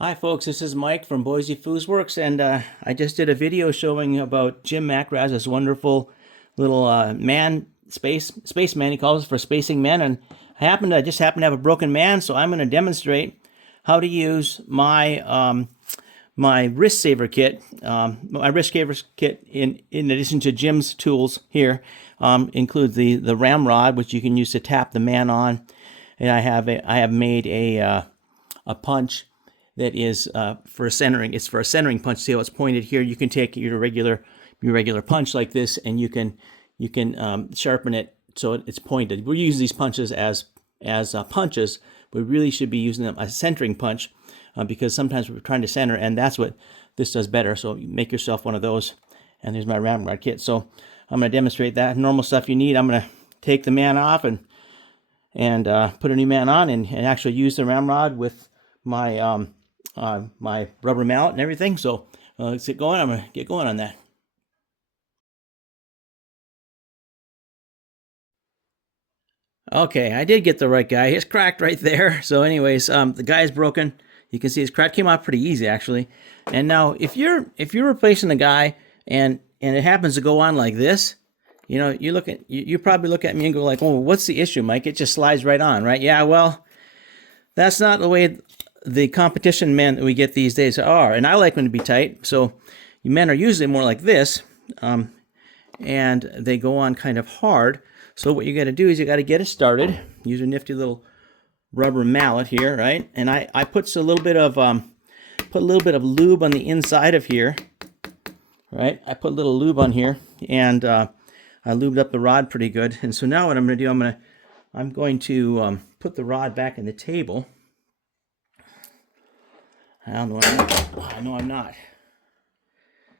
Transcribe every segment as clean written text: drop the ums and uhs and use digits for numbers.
Hi folks, this is Mike from Boise Foos Works, and I just did a video showing about Jim McRaz's this wonderful little spaceman, he calls it, for spacing men, and I just happen to have a broken man, so I'm going to demonstrate how to use my my wrist saver kit, in addition to Jim's tools here, includes the RamRod, which you can use to tap the man on, and I have made a punch that is for centering. It's for a centering punch. See how it's pointed here? You can take your regular punch like this, and you can sharpen it so it's pointed. We use these punches as punches. We really should be using them as a centering punch because sometimes we're trying to center, and that's what this does better. So make yourself one of those. And there's my RamRod kit. So I'm going to demonstrate that. Normal stuff you need. I'm going to take the man off and put a new man on, and actually use the RamRod with my my rubber mallet and everything. So let's get going. I'm going to get going on that. Okay, I did get the right guy. It's cracked right there. So anyways, the guy is broken. You can see his crack came out pretty easy actually. And now if you're replacing the guy and it happens to go on like this, you know, you probably look at me and go like, "Oh, what's the issue, Mike? It just slides right on, right?" Yeah, well, that's not the way the competition men that we get these days are, and I like them to be tight. So men are usually more like this, and they go on kind of hard. So what you got to do is you got to get it started. Use a nifty little rubber mallet here, right? And I put a little bit of lube on the inside of here, right? I put a little lube on here, and I lubed up the rod pretty good. And so now what I'm going to do, I'm going to put the rod back in the table. I know I'm not,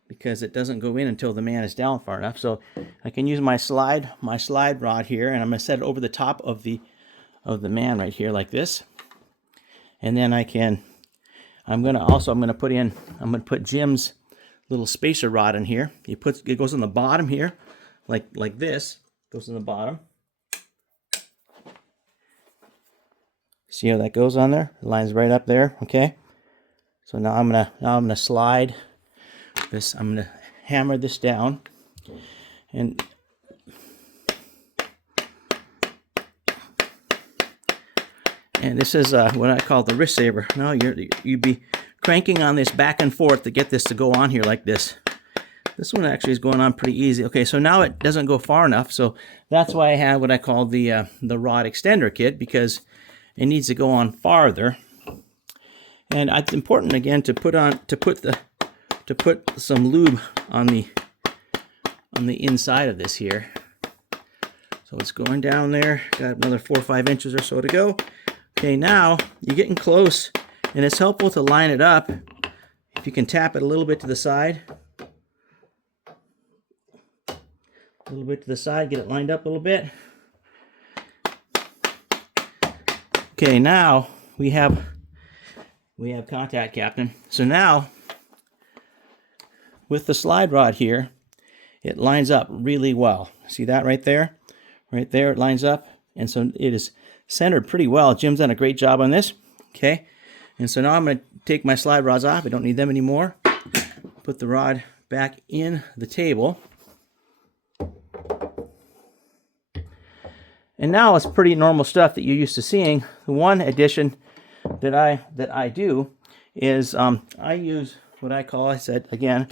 because it doesn't go in until the man is down far enough. So I can use my slide rod here, and I'm going to set it over the top of the man right here like this. And then I'm going to put Jim's little spacer rod in here. It goes on the bottom here, like this. Goes on the bottom. See how that goes on there? It lines right up there. Okay. So now I'm gonna slide this. I'm gonna hammer this down, and this is what I call the wrist saver. Now you'd be cranking on this back and forth to get this to go on here like this. This one actually is going on pretty easy. Okay, so now it doesn't go far enough. So that's why I have what I call the rod extender kit, because it needs to go on farther. And it's important again to put some lube on the inside of this here. So it's going down there. Got another 4 or 5 inches or so to go. Okay, now you're getting close, and it's helpful to line it up. If you can tap it a little bit to the side, get it lined up a little bit. Okay, now we have contact, Captain. So now, with the slide rod here, it lines up really well. See that right there? Right there, it lines up. And so it is centered pretty well. Jim's done a great job on this. Okay. And so now I'm going to take my slide rods off. I don't need them anymore. Put the rod back in the table. And now it's pretty normal stuff that you're used to seeing. The one addition that I do is I use what I said again,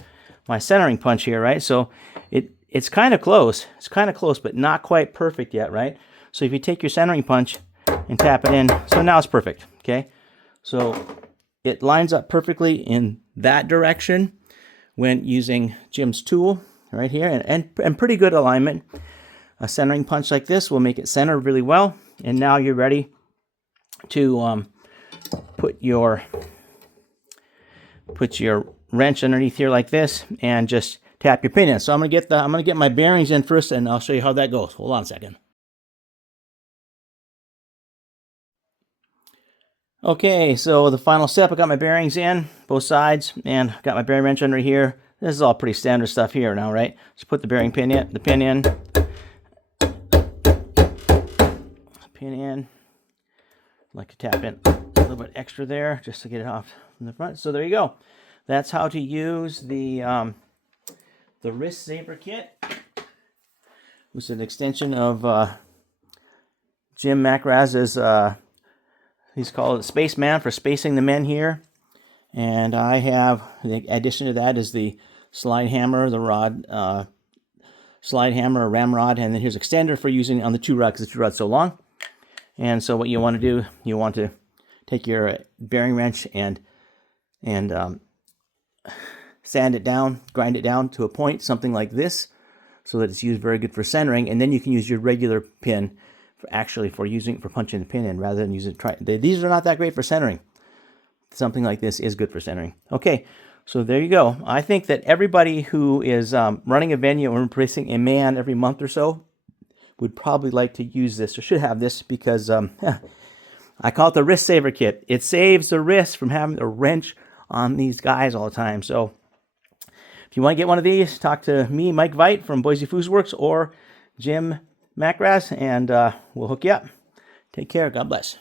my centering punch here, right? So it's kind of close. It's kind of close, but not quite perfect yet, right? So if you take your centering punch and tap it in, so now it's perfect, okay? So it lines up perfectly in that direction when using Jim's tool right here, and pretty good alignment. A centering punch like this will make it centered really well. And now you're ready to put your wrench underneath here like this, and just tap your pin in. So I'm gonna get my bearings in first, and I'll show you how that goes. Hold on a second. Okay, so the final step, I got my bearings in both sides, and got my bearing wrench under here. This is all pretty standard stuff here now, right? Just put the bearing pin in, pin in. I like to tap in little bit extra there just to get it off from the front. So there you go. That's how to use the wrist saver kit. It's an extension of Jim McRaz's, he's called it Spaceman for spacing the men here. And I have, the addition to that is the slide hammer, the rod, slide hammer, RamRod, and then here's extender for using on the 2-rod because the 2-rod's so long. And so what you want to do, you want to take your bearing wrench and sand it down, grind it down to a point, something like this, so that it's used very good for centering. And then you can use your regular pin for punching the pin in rather than using these are not that great for centering. Something like this is good for centering. Okay, so there you go. I think that everybody who is running a venue or replacing a man every month or so would probably like to use this or should have this because I call it the wrist saver kit. It saves the wrist from having a wrench on these guys all the time. So if you want to get one of these, talk to me, Mike Veit from Boise Foos Works, or Jim McRaz, and we'll hook you up. Take care. God bless.